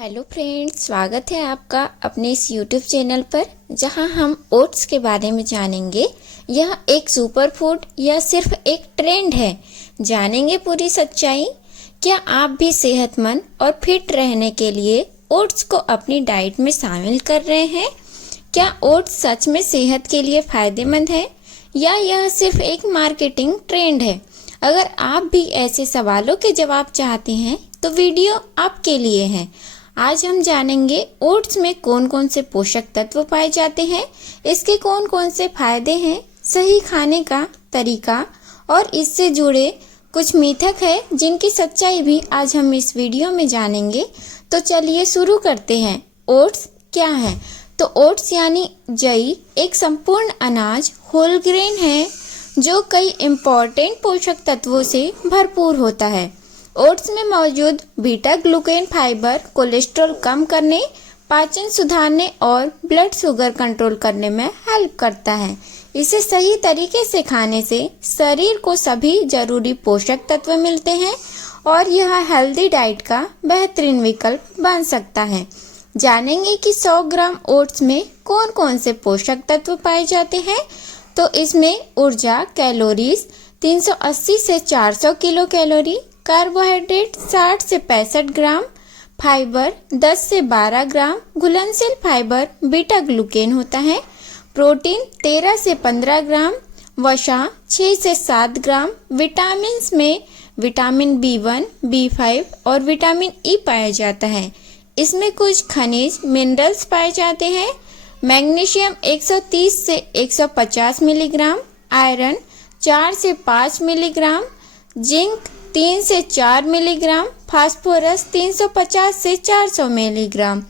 Hello friends, स्वागत है आपका अपने इस यूट्यूब चैनल पर जहां हम ओट्स के बारे में जानेंगे। यह एक सुपर फूड या सिर्फ एक ट्रेंड है? जानेंगे पूरी सच्चाई। क्या आप भी सेहतमंद और फिट रहने के लिए ओट्स को अपनी डाइट में शामिल कर रहे हैं? क्या ओट्स सच में सेहत के लिए फायदेमंद है या यह सिर्फ एक मार्केटिंग ट्रेंड है? अगर आप भी ऐसे सवालों के जवाब चाहते हैं तो वीडियो आपके लिए है। आज हम जानेंगे ओट्स में कौन कौन से पोषक तत्व पाए जाते हैं, इसके कौन कौन से फायदे हैं, सही खाने का तरीका और इससे जुड़े कुछ मिथक है जिनकी सच्चाई भी आज हम इस वीडियो में जानेंगे। तो चलिए शुरू करते हैं। ओट्स क्या है? तो ओट्स यानी जई एक संपूर्ण अनाज होल ग्रेन है जो कई इम्पोर्टेंट पोषक तत्वों से भरपूर होता है। ओट्स में मौजूद बीटा ग्लूकेन फाइबर कोलेस्ट्रॉल कम करने, पाचन सुधारने और ब्लड शुगर कंट्रोल करने में हेल्प करता है। इसे सही तरीके से खाने से शरीर को सभी जरूरी पोषक तत्व मिलते हैं और यह हेल्दी डाइट का बेहतरीन विकल्प बन सकता है। जानेंगे कि 100 ग्राम ओट्स में कौन कौन से पोषक तत्व पाए जाते हैं। तो इसमें ऊर्जा कैलोरीज 380 से 400 किलो कैलोरी, कार्बोहाइड्रेट 60 से 65 ग्राम, फाइबर 10 से 12 ग्राम, घुलनशील फाइबर बीटा ग्लूकेन होता है, प्रोटीन 13 से 15 ग्राम, वसा 6 से 7 ग्राम, विटामिन में विटामिन B1, B5 और विटामिन ई पाया जाता है। इसमें कुछ खनिज मिनरल्स पाए जाते हैं। मैग्नीशियम 130 से 150 मिलीग्राम, आयरन 4 से 5 मिलीग्राम, जिंक 3 से 4 मिलीग्राम, फास्फोरस 350 से 400 मिलीग्राम,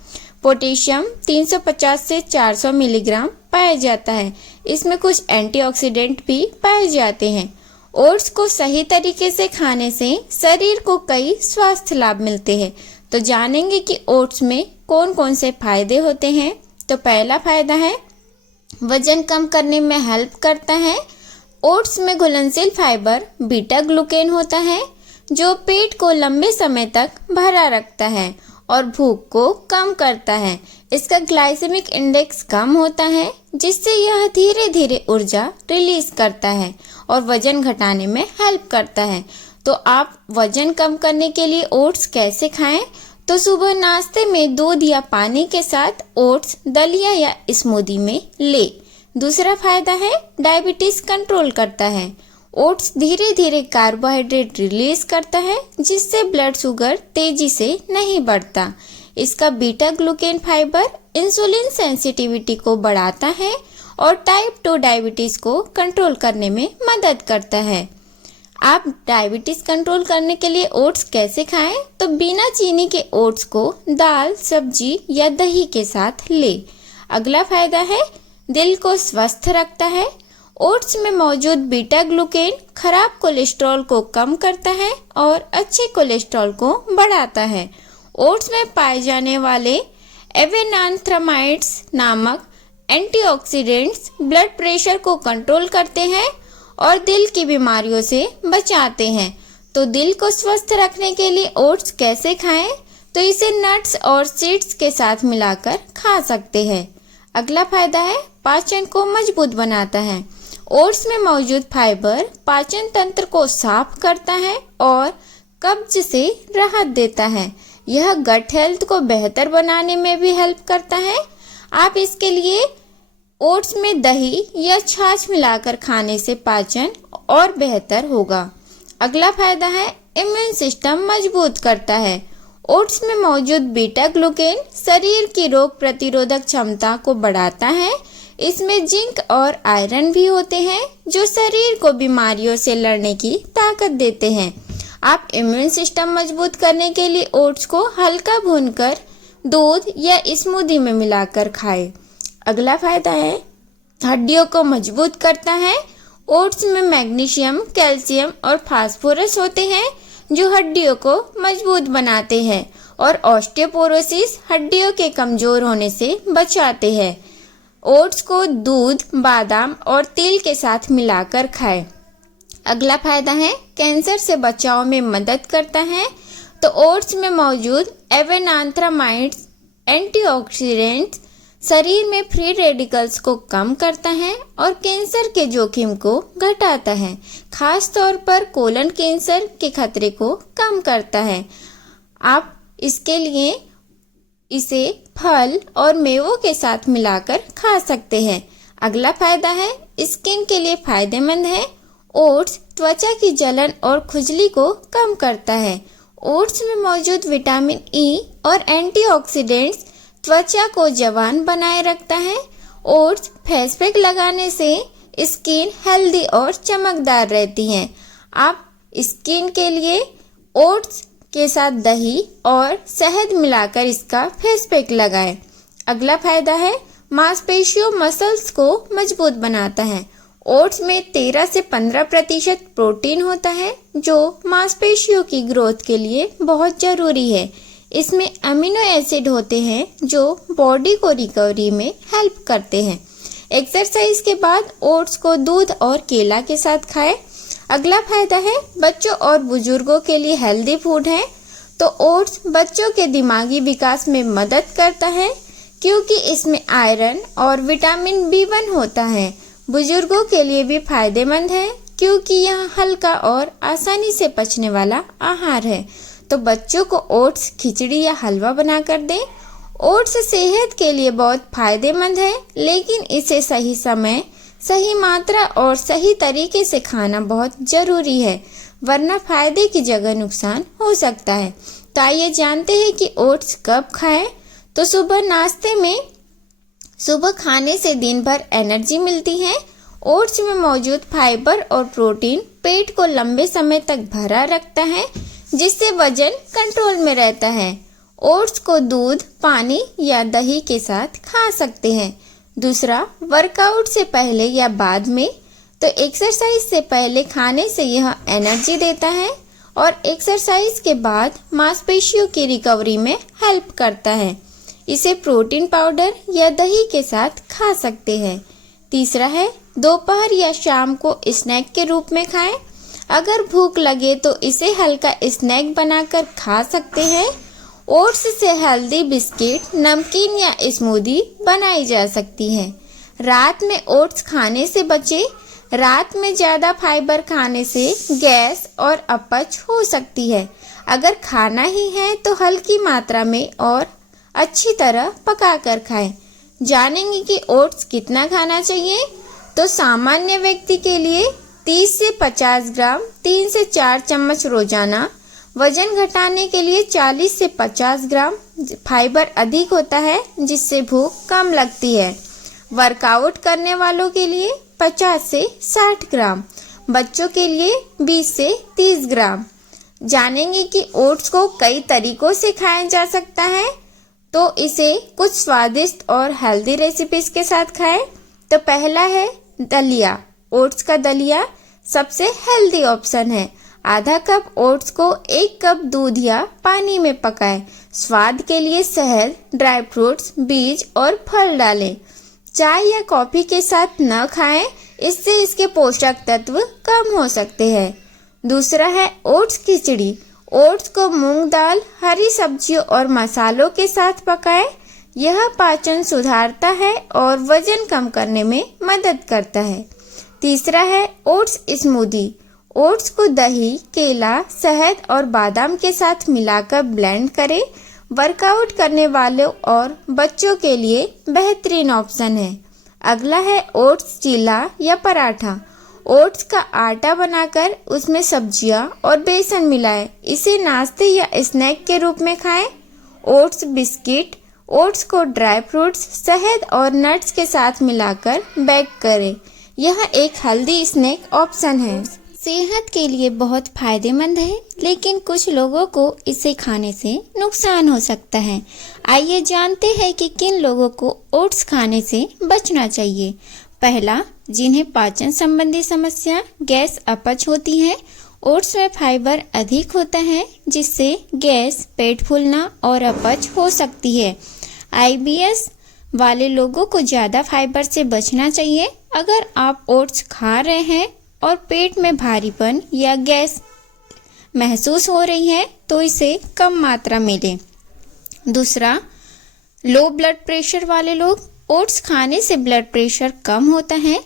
पोटेशियम 350 से 400 मिलीग्राम पाया जाता है। इसमें कुछ एंटीऑक्सीडेंट भी पाए जाते हैं। ओट्स को सही तरीके से खाने से शरीर को कई स्वास्थ्य लाभ मिलते हैं। तो जानेंगे कि ओट्स में कौन कौन से फायदे होते हैं। तो पहला फायदा है वजन कम करने में हेल्प करता है। ओट्स में घुलनशील फाइबर बीटा ग्लूकेन होता है जो पेट को लंबे समय तक भरा रखता है और भूख को कम करता है। इसका ग्लाइसेमिक इंडेक्स कम होता है जिससे यह धीरे धीरे ऊर्जा रिलीज करता है और वजन घटाने में हेल्प करता है। तो आप वजन कम करने के लिए ओट्स कैसे खाएं? तो सुबह नाश्ते में दूध या पानी के साथ ओट्स दलिया या स्मूदी में ले। दूसरा फायदा है डायबिटीज कंट्रोल करता है। ओट्स धीरे धीरे कार्बोहाइड्रेट रिलीज करता है जिससे ब्लड शुगर तेजी से नहीं बढ़ता। इसका beta glucan fibre insulin sensitivity को बढ़ाता है और टाइप 2 डायबिटीज को कंट्रोल करने में मदद करता है। आप डायबिटीज कंट्रोल करने के लिए ओट्स कैसे खाएं? तो बिना चीनी के ओट्स को दाल, सब्जी या दही के साथ ले। अगला फायदा है दिल को स्वस्थ रखता है। ओट्स में मौजूद बीटा ग्लूकेन खराब कोलेस्ट्रॉल को कम करता है और अच्छे कोलेस्ट्रॉल को बढ़ाता है। ओट्स में पाए जाने वाले एवेनांथ्रामाइड्स नामक एंटीऑक्सीडेंट्स ब्लड प्रेशर को कंट्रोल करते हैं और दिल की बीमारियों से बचाते हैं। तो दिल को स्वस्थ रखने के लिए ओट्स कैसे खाएं? तो इसे नट्स और सीड्स के साथ मिलाकर खा सकते हैं। अगला फायदा है पाचन को मजबूत बनाता है। ओट्स में मौजूद फाइबर पाचन तंत्र को साफ करता है और कब्ज से राहत देता है। यह गट हेल्थ को बेहतर बनाने में भी हेल्प करता है। आप इसके लिए ओट्स में दही या छाछ मिलाकर खाने से पाचन और बेहतर होगा। अगला फायदा है इम्यून सिस्टम मजबूत करता है। ओट्स में मौजूद बीटा ग्लूकेन शरीर की रोग प्रतिरोधक क्षमता को बढ़ाता है। इसमें जिंक और आयरन भी होते हैं जो शरीर को बीमारियों से लड़ने की ताकत देते हैं। आप इम्यून सिस्टम मजबूत करने के लिए ओट्स को हल्का भूनकर दूध या स्मूदी में मिलाकर खाएं। अगला फायदा है हड्डियों को मजबूत करता है। ओट्स में मैग्नीशियम, कैल्शियम और फास्फोरस होते हैं जो हड्डियों को मजबूत बनाते हैं और ऑस्टियोपोरोसिस हड्डियों के कमजोर होने से बचाते हैं। ओट्स को दूध, बादाम और तिल के साथ मिलाकर खाएं। अगला फायदा है कैंसर से बचाव में मदद करता है। तो ओट्स में मौजूद एवेनांथ्रामाइड्स एंटीऑक्सीडेंट्स शरीर में फ्री रेडिकल्स को कम करता है और कैंसर के जोखिम को घटाता है, खास तौर पर कोलन कैंसर के खतरे को कम करता है। आप इसके लिए इसे फल और मेवों के साथ मिलाकर खा सकते हैं। अगला फायदा है स्किन के लिए फायदेमंद है। ओट्स त्वचा की जलन और खुजली को कम करता है। ओट्स में मौजूद विटामिन ई और एंटीऑक्सीडेंट्स त्वचा को जवान बनाए रखता है। ओट्स फेस पैक लगाने से स्किन हेल्दी और चमकदार रहती है। आप स्किन के लिए ओट्स के साथ दही और शहद मिलाकर इसका फेस पैक लगाएं। अगला फायदा है मांसपेशियों मसल्स को मजबूत बनाता है। ओट्स में 13 से 15% प्रोटीन होता है जो मांसपेशियों की ग्रोथ के लिए बहुत जरूरी है। इसमें अमीनो एसिड होते हैं जो बॉडी को रिकवरी में हेल्प करते हैं। एक्सरसाइज के बाद ओट्स को दूध और केला के साथ खाएं। अगला फायदा है बच्चों और बुजुर्गों के लिए हेल्दी फूड है। तो ओट्स बच्चों के दिमागी विकास में मदद करता है क्योंकि इसमें आयरन और विटामिन B1 होता है। बुजुर्गों के लिए भी फायदेमंद है क्योंकि यह हल्का और आसानी से पचने वाला आहार है। तो बच्चों को ओट्स खिचड़ी या हलवा बनाकर दें। ओट्स सेहत के लिए बहुत फायदेमंद है, लेकिन इसे सही समय, सही मात्रा और सही तरीके से खाना बहुत जरूरी है, वरना फायदे की जगह नुकसान हो सकता है। तो आइए जानते हैं कि ओट्स कब खाएं। तो सुबह नाश्ते में, सुबह खाने से दिन भर एनर्जी मिलती है। ओट्स में मौजूद फाइबर और प्रोटीन पेट को लंबे समय तक भरा रखता है, जिससे वजन कंट्रोल में रहता है। ओट्स को दूध, पानी या दही के साथ खा सकते हैं। दूसरा, वर्कआउट से पहले या बाद में। तो एक्सरसाइज से पहले खाने से यह एनर्जी देता है और एक्सरसाइज के बाद मांसपेशियों की रिकवरी में हेल्प करता है। इसे प्रोटीन पाउडर या दही के साथ खा सकते हैं। तीसरा है, दोपहर या शाम को स्नैक के रूप में खाएं। अगर भूख लगे तो इसे हल्का स्नैक बनाकर खा सकते हैं। ओट्स से हेल्दी बिस्किट, नमकीन या स्मूदी बनाई जा सकती है। रात में ओट्स खाने से बचें। रात में ज़्यादा फाइबर खाने से गैस और अपच हो सकती है। अगर खाना ही है तो हल्की मात्रा में और अच्छी तरह पकाकर खाएं। जानेंगे कि ओट्स कितना खाना चाहिए। तो सामान्य व्यक्ति के लिए 30 से 50 ग्राम 3 से 4 चम्मच रोजाना। वजन घटाने के लिए 40 से 50 ग्राम। फाइबर अधिक होता है जिससे भूख कम लगती है। वर्कआउट करने वालों के लिए 50 से 60 ग्राम। बच्चों के लिए 20 से 30 ग्राम। जानेंगे कि ओट्स को कई तरीकों से खाया जा सकता है। तो इसे कुछ स्वादिष्ट और हेल्दी रेसिपीज के साथ खाएं। तो पहला है दलिया। ओट्स का दलिया सबसे हेल्दी ऑप्शन है। आधा कप ओट्स को 1 कप दूध या पानी में पकाएं। स्वाद के लिए शहद, ड्राई फ्रूट्स, बीज और फल डालें। चाय या कॉफी के साथ न खाएं, इससे इसके पोषक तत्व कम हो सकते हैं। दूसरा है ओट्स खिचड़ी। ओट्स को मूंग दाल, हरी सब्जियों और मसालों के साथ पकाएं। यह पाचन सुधारता है और वजन कम करने में मदद करता है। तीसरा है ओट्स स्मूदी। ओट्स को दही, केला, शहद और बादाम के साथ मिलाकर ब्लेंड करें। वर्कआउट करने वालों और बच्चों के लिए बेहतरीन ऑप्शन है। अगला है ओट्स चीला या पराठा। ओट्स का आटा बनाकर उसमें सब्जियां और बेसन मिलाएं। इसे नाश्ते या स्नैक के रूप में खाएं। Oats biscuit. ओट्स को ड्राई फ्रूट्स, शहद और नट्स के साथ मिलाकर बेक करें। यह एक हेल्दी स्नैक ऑप्शन है। सेहत के लिए बहुत फायदेमंद है, लेकिन कुछ लोगों को इसे खाने से नुकसान हो सकता है। आइए जानते हैं कि किन लोगों को ओट्स खाने से बचना चाहिए। पहला, जिन्हें पाचन संबंधी समस्या, गैस, अपच होती है। ओट्स में फाइबर अधिक होता है जिससे गैस, पेट फूलना और अपच हो सकती है। IBS वाले लोगों को ज़्यादा फाइबर से बचना चाहिए। अगर आप ओट्स खा रहे हैं और पेट में भारीपन या गैस महसूस हो रही है तो इसे कम मात्रा में लें। दूसरा, लो ब्लड प्रेशर वाले लोग, ओट्स खाने से ब्लड प्रेशर कम होता है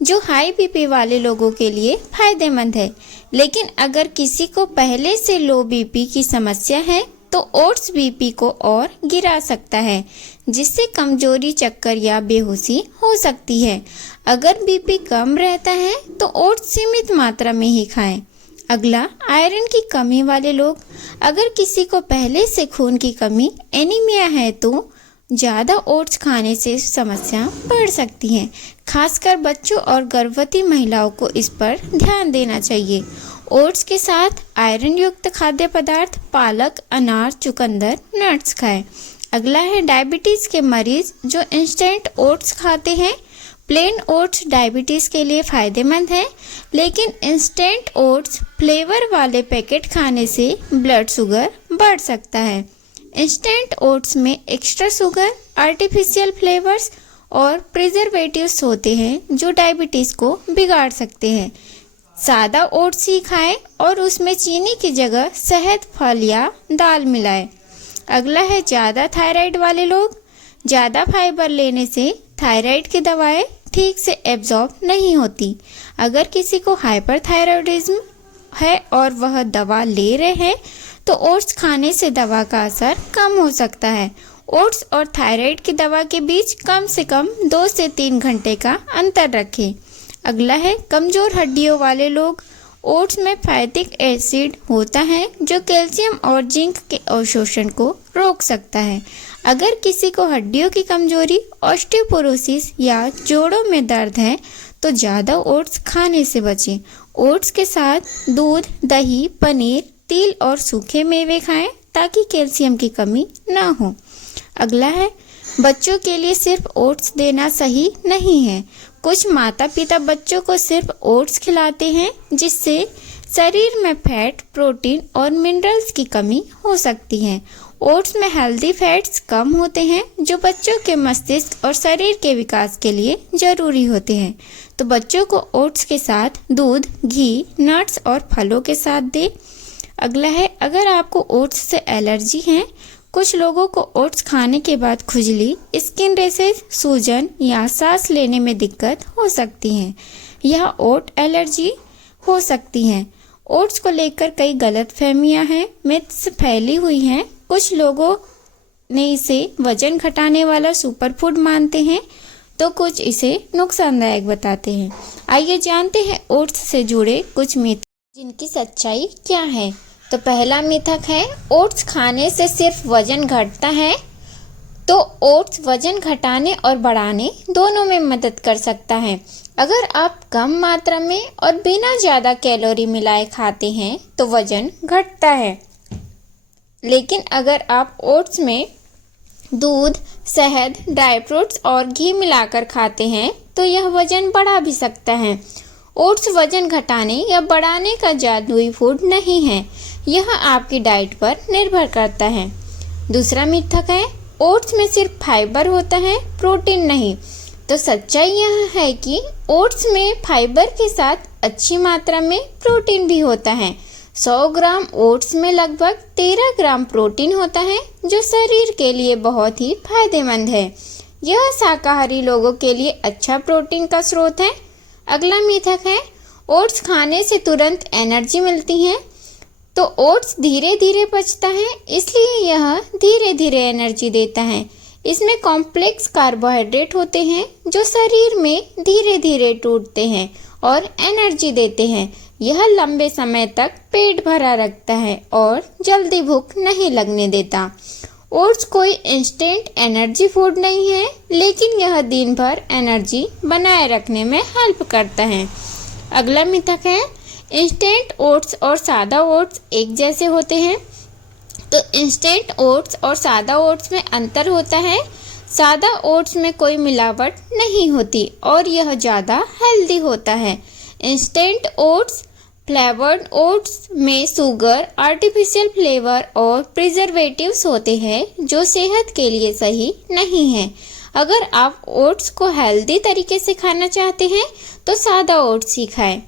जो हाई बीपी वाले लोगों के लिए फायदेमंद है। लेकिन अगर किसी को पहले से लो बीपी की समस्या है तो ओट्स बीपी को और गिरा सकता है, जिससे कमजोरी, चक्कर या बेहोशी हो सकती है। अगर बीपी कम रहता है तो ओट्स सीमित मात्रा में ही खाएं। अगला, आयरन की कमी वाले लोग, अगर किसी को पहले से खून की कमी, एनीमिया है तो ज़्यादा ओट्स खाने से समस्या बढ़ सकती है। खासकर बच्चों और गर्भवती महिलाओं को इस पर ध्यान देना चाहिए। ओट्स के साथ आयरन युक्त खाद्य पदार्थ पालक, अनार, चुकंदर, नट्स खाएं। अगला है डायबिटीज़ के मरीज जो इंस्टेंट ओट्स खाते हैं। प्लेन ओट्स डायबिटीज़ के लिए फ़ायदेमंद है, लेकिन इंस्टेंट ओट्स फ्लेवर वाले पैकेट खाने से ब्लड शुगर बढ़ सकता है। इंस्टेंट ओट्स में एक्स्ट्रा शुगर, आर्टिफिशियल फ्लेवर्स और प्रिजर्वेटिव्स होते हैं जो डायबिटीज़ को बिगाड़ सकते हैं। सादा ओट्स ही खाएं और उसमें चीनी की जगह शहद, फल या दाल मिलाएं। अगला है ज़्यादा थायराइड वाले लोग। ज़्यादा फाइबर लेने से थायराइड की दवाएं ठीक से एब्जॉर्ब नहीं होती। अगर किसी को हाइपरथायराइडिज्म है और वह दवा ले रहे हैं तो ओट्स खाने से दवा का असर कम हो सकता है। ओट्स और थायराइड की दवा के बीच कम से कम 2 से 3 घंटे का अंतर रखें। अगला है कमज़ोर हड्डियों वाले लोग। ओट्स में फैटिक एसिड होता है जो कैल्शियम और जिंक के अवशोषण को रोक सकता है। अगर किसी को हड्डियों की कमजोरी, ऑस्टियोपोरोसिस या जोड़ों में दर्द है तो ज़्यादा ओट्स खाने से बचें। ओट्स के साथ दूध, दही, पनीर, तिल और सूखे मेवे खाएं ताकि कैल्शियम की कमी ना हो। अगला है बच्चों के लिए सिर्फ ओट्स देना सही नहीं है। कुछ माता पिता बच्चों को सिर्फ ओट्स खिलाते हैं जिससे शरीर में फैट, प्रोटीन और मिनरल्स की कमी हो सकती है। ओट्स में हेल्दी फैट्स कम होते हैं जो बच्चों के मस्तिष्क और शरीर के विकास के लिए जरूरी होते हैं। तो बच्चों को ओट्स के साथ दूध, घी, नट्स और फलों के साथ दें। अगला है अगर आपको ओट्स से एलर्जी है, कुछ लोगों को ओट्स खाने के बाद खुजली, स्किन रैशेज, सूजन या सांस लेने में दिक्कत हो सकती है। यह ओट एलर्जी हो सकती है। ओट्स को लेकर कई गलतफहमियां हैं, मिथ्स फैली हुई हैं। कुछ लोगों ने इसे वजन घटाने वाला सुपरफूड मानते हैं तो कुछ इसे नुकसानदायक बताते हैं। आइए जानते हैं ओट्स से जुड़े कुछ मिथ जिनकी सच्चाई क्या है। तो पहला मिथक है ओट्स खाने से सिर्फ वजन घटता है। तो ओट्स वजन घटाने और बढ़ाने दोनों में मदद कर सकता है। अगर आप कम मात्रा में और बिना ज़्यादा कैलोरी मिलाए खाते हैं तो वजन घटता है, लेकिन अगर आप ओट्स में दूध, शहद, ड्राई फ्रूट्स और घी मिलाकर खाते हैं तो यह वजन बढ़ा भी सकता है। ओट्स वजन घटाने या बढ़ाने का जादुई फूड नहीं है, यह आपकी डाइट पर निर्भर करता है। दूसरा मिथक है ओट्स में सिर्फ फाइबर होता है, प्रोटीन नहीं। तो सच्चाई यह है कि ओट्स में फाइबर के साथ अच्छी मात्रा में प्रोटीन भी होता है। 100 ग्राम ओट्स में लगभग 13 ग्राम प्रोटीन होता है जो शरीर के लिए बहुत ही फायदेमंद है। यह शाकाहारी लोगों के लिए अच्छा प्रोटीन का स्रोत है। अगला मिथक है ओट्स खाने से तुरंत एनर्जी मिलती है। तो ओट्स धीरे धीरे पचता है, इसलिए यह धीरे धीरे एनर्जी देता है। इसमें कॉम्प्लेक्स कार्बोहाइड्रेट होते हैं जो शरीर में धीरे धीरे टूटते हैं और एनर्जी देते हैं। यह लंबे समय तक पेट भरा रखता है और जल्दी भूख नहीं लगने देता। ओट्स कोई इंस्टेंट एनर्जी फूड नहीं है, लेकिन यह दिन भर एनर्जी बनाए रखने में हेल्प करता है। अगला मिथक है इंस्टेंट ओट्स और सादा ओट्स एक जैसे होते हैं। तो इंस्टेंट ओट्स और सादा ओट्स में अंतर होता है। सादा ओट्स में कोई मिलावट नहीं होती और यह ज़्यादा हेल्दी होता है। इंस्टेंट ओट्स, फ्लेवर्ड ओट्स में शुगर, आर्टिफिशियल फ्लेवर और प्रिजर्वेटिव्स होते हैं जो सेहत के लिए सही नहीं है। अगर आप ओट्स को हेल्दी तरीके से खाना चाहते हैं तो सादा ओट्स ही खाएं।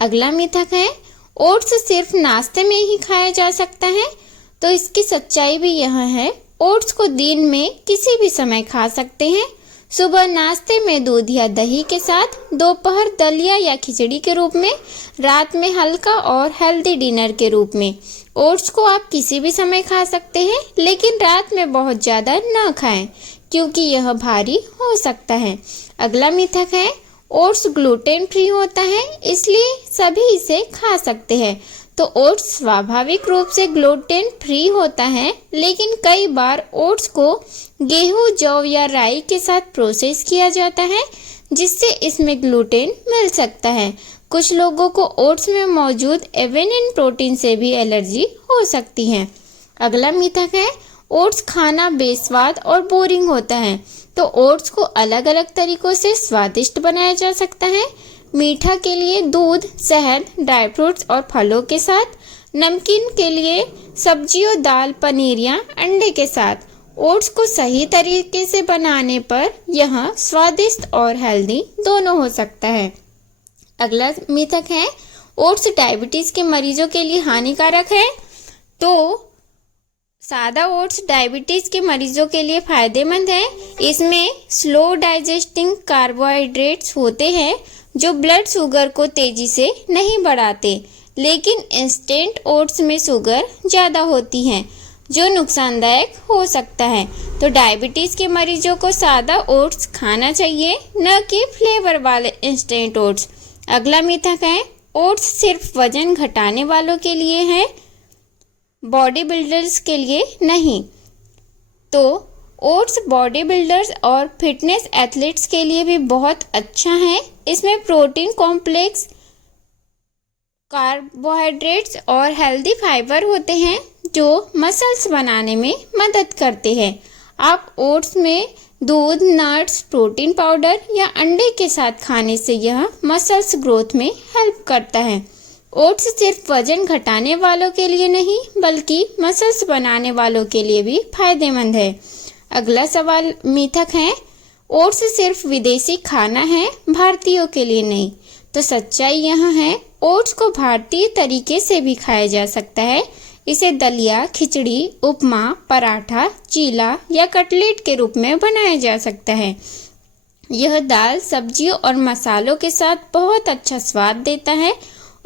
अगला मिथक है ओट्स सिर्फ नाश्ते में ही खाया जा सकता है, तो इसकी सच्चाई भी यह है, ओट्स को दिन में किसी भी समय खा सकते हैं। सुबह नाश्ते में दूध या दही के साथ, दोपहर दलिया या खिचड़ी के रूप में, रात में हल्का और हेल्दी डिनर के रूप में। ओट्स को आप किसी भी समय खा सकते हैं, लेकिन रात में बहुत ज़्यादा न खाएं क्योंकि यह भारी हो सकता है। अगला मिथक है, ओट्स ग्लूटेन फ्री होता है इसलिए सभी इसे खा सकते हैं। तो ओट्स स्वाभाविक रूप से ग्लूटेन फ्री होता है, लेकिन कई बार ओट्स को गेहूं, जौ या राई के साथ प्रोसेस किया जाता है, जिससे इसमें ग्लूटेन मिल सकता है। कुछ लोगों को ओट्स में मौजूद एवेनिन प्रोटीन से भी एलर्जी हो सकती है। अगला मिथक है, ओट्स खाना बेस्वाद और बोरिंग होता है। तो ओट्स को अलग अलग तरीकों से स्वादिष्ट बनाया जा सकता है। मीठा के लिए दूध, शहद, ड्राई फ्रूट्स और फलों के साथ। नमकीन के लिए सब्जियों, दाल, पनीर या अंडे के साथ। ओट्स को सही तरीके से बनाने पर यह स्वादिष्ट और हेल्दी दोनों हो सकता है। अगला मिथक है, ओट्स डायबिटीज के मरीजों के लिए हानिकारक है। तो सादा ओट्स डायबिटीज के मरीजों के लिए फायदेमंद है। इसमें स्लो डाइजेस्टिंग कार्बोहाइड्रेट्स होते हैं जो ब्लड शुगर को तेजी से नहीं बढ़ाते, लेकिन इंस्टेंट ओट्स में शुगर ज़्यादा होती है जो नुकसानदायक हो सकता है। तो डायबिटीज़ के मरीजों को सादा ओट्स खाना चाहिए, न कि फ्लेवर वाले इंस्टेंट ओट्स। अगला मिथक है, ओट्स सिर्फ वजन घटाने वालों के लिए है, बॉडी बिल्डर्स के लिए नहीं। तो ओट्स बॉडी बिल्डर्स और फिटनेस एथलीट्स के लिए भी बहुत अच्छा है। इसमें प्रोटीन कॉम्प्लेक्स, कार्बोहाइड्रेट्स और हेल्दी फाइबर होते हैं जो मसल्स बनाने में मदद करते हैं। आप ओट्स में दूध, नट्स, प्रोटीन पाउडर या अंडे के साथ खाने से यह मसल्स ग्रोथ में हेल्प करता है। ओट्स सिर्फ वजन घटाने वालों के लिए नहीं, बल्कि मसल्स बनाने वालों के लिए भी फायदेमंद है। अगला सवाल मिथक है, ओट्स सिर्फ विदेशी खाना है, भारतीयों के लिए नहीं। तो सच्चाई यह है, ओट्स को भारतीय तरीके से भी खाया जा सकता है। इसे दलिया, खिचड़ी, उपमा, पराठा, चीला या कटलेट के रूप में बनाया जा सकता है। यह दाल, सब्जियों और मसालों के साथ बहुत अच्छा स्वाद देता है।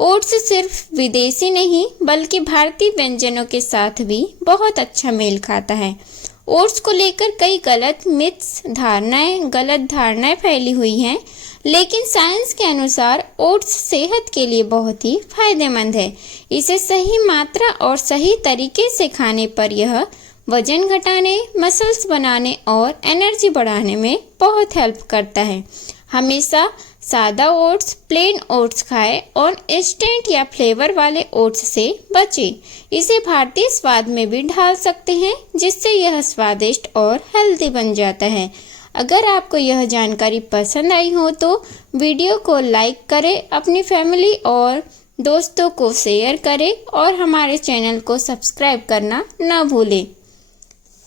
ओट्स सिर्फ विदेशी नहीं, बल्कि भारतीय व्यंजनों के साथ भी बहुत अच्छा मेल खाता है। ओट्स को लेकर कई गलत धारणाएं फैली हुई हैं, लेकिन साइंस के अनुसार ओट्स सेहत के लिए बहुत ही फायदेमंद है। इसे सही मात्रा और सही तरीके से खाने पर यह वजन घटाने, मसल्स बनाने और एनर्जी बढ़ाने में बहुत हेल्प करता है। हमेशा सादा ओट्स, प्लेन ओट्स खाएं और इंस्टेंट या फ्लेवर वाले ओट्स से बचें। इसे भारतीय स्वाद में भी ढाल सकते हैं, जिससे यह स्वादिष्ट और हेल्दी बन जाता है। अगर आपको यह जानकारी पसंद आई हो तो वीडियो को लाइक करें, अपनी फैमिली और दोस्तों को शेयर करें और हमारे चैनल को सब्सक्राइब करना न भूलें।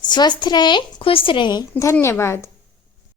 स्वस्थ रहें, खुश रहें। धन्यवाद।